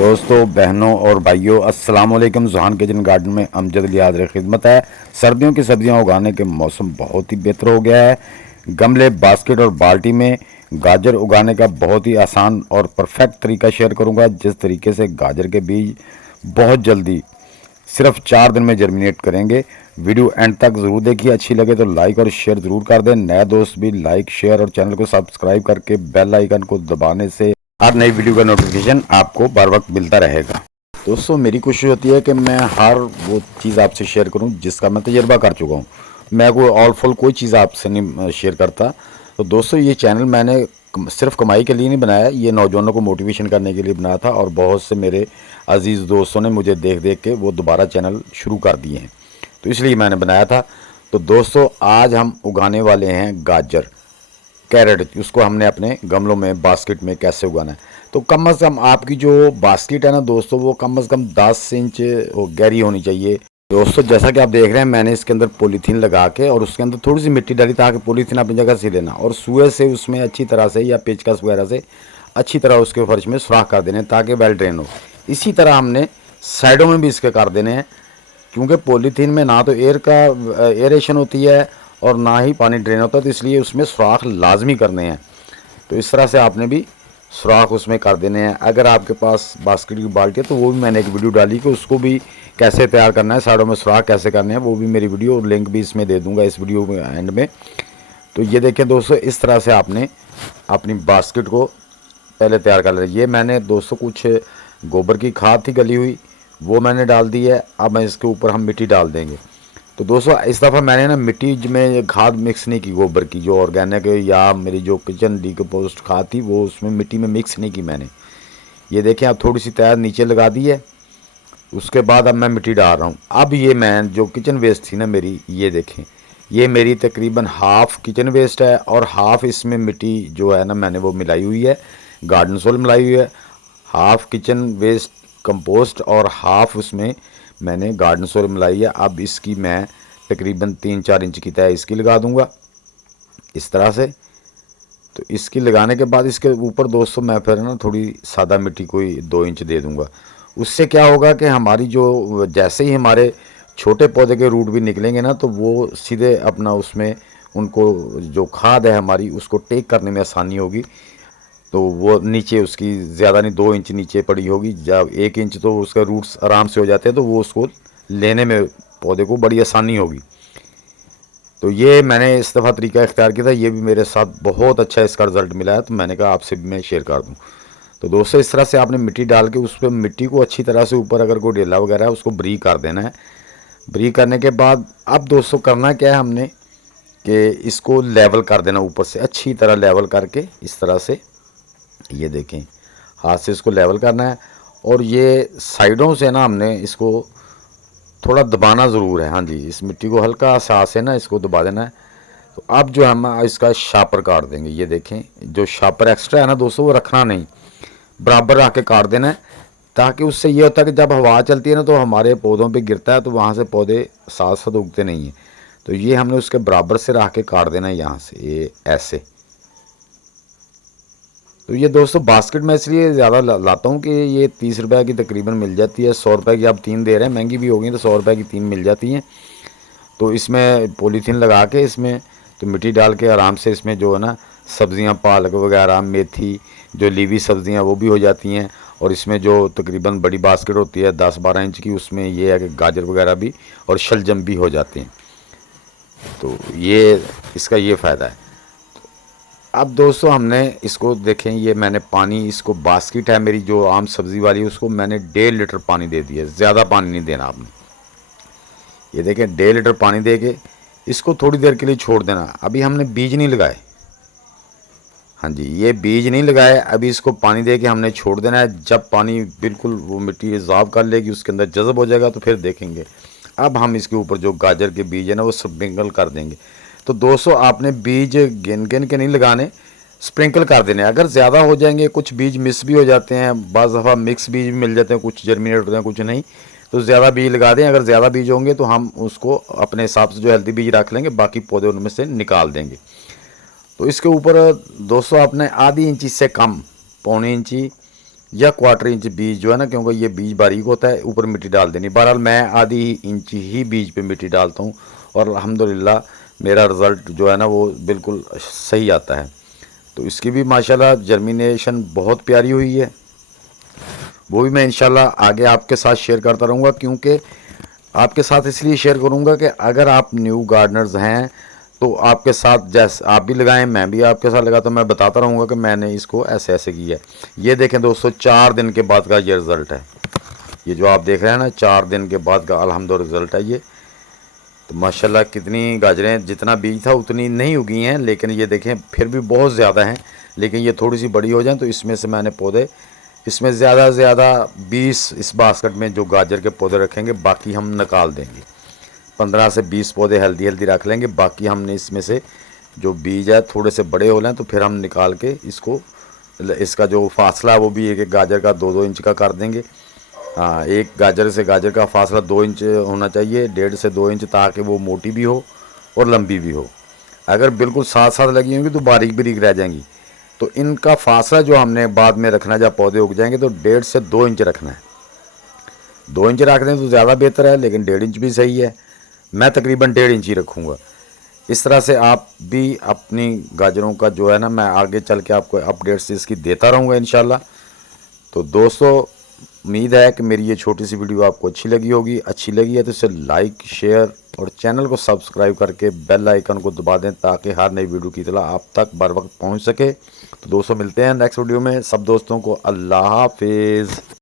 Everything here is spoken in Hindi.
दोस्तों, बहनों और भाइयों, अस्सलाम वालेकुम। ज़ुहान किचन गार्डन में अमजद अली हाज़िर खिदमत है। सर्दियों की सब्जियां उगाने के मौसम बहुत ही बेहतर हो गया है। गमले, बास्केट और बाल्टी में गाजर उगाने का बहुत ही आसान और परफेक्ट तरीका शेयर करूंगा, जिस तरीके से गाजर के बीज बहुत जल्दी सिर्फ 4 दिन में जर्मिनेट करेंगे। वीडियो एंड तक ज़रूर देखिए। अच्छी लगे तो लाइक और शेयर ज़रूर कर दें। नए दोस्त भी लाइक, शेयर और चैनल को सब्सक्राइब करके बेल आइकन को दबाने से हर नई वीडियो का नोटिफिकेशन आपको बर वक्त मिलता रहेगा। दोस्तों, मेरी कोशिश होती है कि मैं हर वो चीज़ आपसे शेयर करूं जिसका मैं तजर्बा कर चुका हूं। मैं कोई ऑल फुल कोई चीज़ आपसे नहीं शेयर करता। तो दोस्तों, ये चैनल मैंने सिर्फ कमाई के लिए नहीं बनाया, ये नौजवानों को मोटिवेशन करने के लिए बनाया था। और बहुत से मेरे अजीज़ दोस्तों ने मुझे देख देख के वो दोबारा चैनल शुरू कर दिए हैं, तो इसलिए मैंने बनाया था। तो दोस्तों, आज हम उगाने वाले हैं गाजर, कैरेट। उसको हमने अपने गमलों में, बास्केट में कैसे उगाना है। तो कम से कम आपकी जो बास्केट है ना दोस्तों, वो कम से कम 10 इंच गहरी होनी चाहिए। दोस्तों, जैसा कि आप देख रहे हैं, मैंने इसके अंदर पॉलीथीन लगा के और उसके अंदर थोड़ी सी मिट्टी डाली ताकि पॉलीथीन अपनी जगह से लेना, और सुए से उसमें अच्छी तरह से या पेचकस वगैरह से अच्छी तरह उसके फर्श में सुराख कर देने ताकि वेल ड्रेन हो। इसी तरह हमने साइडों में भी इसके कर देने हैं, क्योंकि पॉलीथीन में ना तो एयर का एयरेशन होती है और ना ही पानी ड्रेन होता है, तो इसलिए उसमें सुराख लाजमी करने हैं। तो इस तरह से आपने भी सुराख उसमें कर देने हैं। अगर आपके पास बास्केट की बाल्टी है तो वो भी मैंने एक वीडियो डाली कि उसको भी कैसे तैयार करना है, साइडों में सुराख कैसे करने हैं, वो भी मेरी वीडियो और लिंक भी इसमें दे दूंगा इस वीडियो में एंड में। तो ये देखें दोस्तों, इस तरह से आपने अपनी बास्केट को पहले तैयार कर लिया। ये मैंने दोस्तों कुछ गोबर की खाद थी गली हुई, वो मैंने डाल दी है। अब मैं इसके ऊपर हम मिट्टी डाल देंगे। तो दोस्तों, इस दफ़ा मैंने ना मिट्टी में खाद मिक्स नहीं की, गोबर की जो ऑर्गेनिक या मेरी जो किचन डीकम्पोस्ट खाद थी वो उसमें मिट्टी में मिक्स नहीं की मैंने। ये देखें, अब थोड़ी सी तैयार नीचे लगा दी है। उसके बाद अब मैं मिट्टी डाल रहा हूँ। अब ये मैं जो किचन वेस्ट थी ना मेरी, ये देखें, ये मेरी तकरीबन हाफ़ किचन वेस्ट है और हाफ़ इसमें मिट्टी जो है ना मैंने वो मिलाई हुई है, गार्डन सोल मिलाई हुई है। हाफ़ किचन वेस्ट कंपोस्ट और हाफ़ उसमें मैंने गार्डन सोल मिलाई है। अब इसकी मैं तकरीबन 3-4 इंच की तय इसकी लगा दूंगा इस तरह से। तो इसकी लगाने के बाद इसके ऊपर दोस्तों मैं फिर ना थोड़ी सादा मिट्टी कोई 2 इंच दे दूंगा। उससे क्या होगा कि हमारी जो जैसे ही हमारे छोटे पौधे के रूट भी निकलेंगे ना, तो वो सीधे अपना उसमें उनको जो खाद है हमारी उसको टेक करने में आसानी होगी। तो वो नीचे उसकी ज़्यादा नहीं 2 इंच नीचे पड़ी होगी। जब 1 इंच तो उसका रूट्स आराम से हो जाते हैं, तो वो उसको लेने में पौधे को बड़ी आसानी होगी। तो ये मैंने इस दफ़ा तरीका इख्तियार किया था, ये भी मेरे साथ बहुत अच्छा इसका रिज़ल्ट मिला है, तो मैंने कहा आपसे भी मैं शेयर कर दूँ। तो दोस्तों, इस तरह से आपने मिट्टी डाल के उस पर मिट्टी को अच्छी तरह से ऊपर अगर कोई डेला वगैरह है उसको ब्रीक कर देना है। ब्रीक करने के बाद अब दोस्तों करना क्या है हमने कि इसको लेवल कर देना, ऊपर से अच्छी तरह लेवल करके इस तरह से, ये देखें, हाथ से इसको लेवल करना है। और ये साइडों से ना हमने इसको थोड़ा दबाना ज़रूर है। हाँ जी, इस मिट्टी को हल्का सा हाथ से ना इसको दबा देना है। तो अब जो हम इसका शापर काट देंगे। ये देखें, जो शापर एक्स्ट्रा है ना दोस्तों, वो रखना नहीं, बराबर रख के काट देना है, ताकि उससे ये होता है कि जब हवा चलती है ना तो हमारे पौधों पे गिरता है, तो वहाँ से पौधे साथ साथ उगते नहीं हैं। तो ये हमने उसके बराबर से रख के काट देना है यहाँ से, ये ऐसे। तो ये दोस्तों बास्केट में इसलिए ज़्यादा लाता हूँ कि ये 30 रुपये की तकरीबन मिल जाती है। 100 रुपये की आप 3 दे रहे हैं, महंगी भी हो गई तो 100 रुपये की 3 मिल जाती हैं। तो इसमें पॉलीथीन लगा के इसमें तो मिट्टी डाल के आराम से इसमें जो है ना सब्ज़ियाँ, पालक वगैरह, मेथी, जो लीवी सब्ज़ियाँ वो भी हो जाती हैं। और इसमें जो तकरीबन बड़ी बास्केट होती है 10-12 इंच की, उसमें ये है कि गाजर वगैरह भी और शलजम भी हो जाते हैं। तो ये इसका ये फ़ायदा है। अब दोस्तों, हमने इसको देखें, ये मैंने पानी, इसको बास्केट है मेरी जो आम सब्ज़ी वाली, उसको मैंने 1.5 लीटर पानी दे दिया। ज़्यादा पानी नहीं देना आपने। ये देखें, 1.5 लीटर पानी दे के इसको थोड़ी देर के लिए छोड़ देना। अभी हमने बीज नहीं लगाए, हाँ जी, ये बीज नहीं लगाए। अभी इसको पानी दे के हमने छोड़ देना है। जब पानी बिल्कुल वो मिट्टी रिजॉल्व कर लेगी, उसके अंदर जज़ब हो जाएगा, तो फिर देखेंगे। अब हम इसके ऊपर जो गाजर के बीज है ना वो स्प्रिंकल कर देंगे। तो दोस्तों, आपने बीज गिन गिन के नहीं लगाने, स्प्रिंकल कर देने। अगर ज़्यादा हो जाएंगे, कुछ बीज मिस भी हो जाते हैं, बाज़ दफ़ा मिक्स बीज भी मिल जाते हैं, कुछ जर्मिनेट होते हैं कुछ नहीं, तो ज़्यादा बीज लगा दें। अगर ज़्यादा बीज होंगे तो हम उसको अपने हिसाब से जो हेल्दी बीज रख लेंगे, बाकी पौधे उनमें से निकाल देंगे। तो इसके ऊपर दोस्तों आपने आधी इंची से कम, पौने इंची या क्वार्टर इंच बीज जो है ना, क्योंकि ये बीज बारीक होता है, ऊपर मिट्टी डाल देनी। बहरहाल मैं आधी इंच ही बीज पे मिट्टी डालता हूँ और अल्हम्दुलिल्लाह मेरा रिज़ल्ट जो है ना वो बिल्कुल सही आता है। तो इसकी भी माशाल्लाह जर्मिनेशन बहुत प्यारी हुई है, वो भी मैं इंशाल्लाह आगे आपके साथ शेयर करता रहूँगा। क्योंकि आपके साथ इसलिए शेयर करूँगा कि अगर आप न्यू गार्डनर्स हैं तो आपके साथ जैसे आप भी लगाएं, मैं भी आपके साथ लगाता हूँ, मैं बताता रहूँगा कि मैंने इसको ऐसे ऐसे किया है। ये देखें दोस्तों, 4 दिन के बाद का ये रिज़ल्ट है। ये जो आप देख रहे हैं ना, 4 दिन के बाद का अल्हम्दुलिल्लाह रिज़ल्ट है ये। तो माशाल्लाह कितनी गाजरें, जितना बीज था उतनी नहीं उगी हैं, लेकिन ये देखें फिर भी बहुत ज़्यादा हैं। लेकिन ये थोड़ी सी बड़ी हो जाएं तो इसमें से मैंने पौधे, इसमें ज़्यादा से ज़्यादा 20 इस बास्केट में जो गाजर के पौधे रखेंगे, बाकी हम निकाल देंगे। 15 से 20 पौधे हेल्दी हेल्दी रख लेंगे, बाकी हमने इसमें से जो बीज है थोड़े से बड़े हो लें तो फिर हम निकाल के इसको, इसका जो फासला है वो भी एक एक गाजर का 2-2 इंच का कर देंगे। हाँ, एक गाजर से गाजर का फासला 2 इंच होना चाहिए, 1.5 से 2 इंच, ताकि वो मोटी भी हो और लंबी भी हो। अगर बिल्कुल साथ साथ लगी होंगी तो बारीक बारीक रह जाएंगी। तो इनका फासला जो हमने बाद में रखना है, जब पौधे उग जाएंगे तो 1.5 से 2 इंच रखना है। 2 इंच रख दें तो ज़्यादा बेहतर है, लेकिन 1.5 इंच भी सही है। मैं तकरीबन 1.5 इंच ही रखूँगा। इस तरह से आप भी अपनी गाजरों का जो है ना, मैं आगे चल के आपको अपडेट्स इसकी देता रहूँगा इंशाल्लाह। तो दोस्तों, उम्मीद है कि मेरी ये छोटी सी वीडियो आपको अच्छी लगी होगी। अच्छी लगी है तो इसे लाइक, शेयर और चैनल को सब्सक्राइब करके बेल आइकन को दबा दें, ताकि हर नई वीडियो की इत्तला आप तक बर वक्त पहुँच सके। तो दोस्तों, मिलते हैं नेक्स्ट वीडियो में। सब दोस्तों को अल्लाह हाफिज़।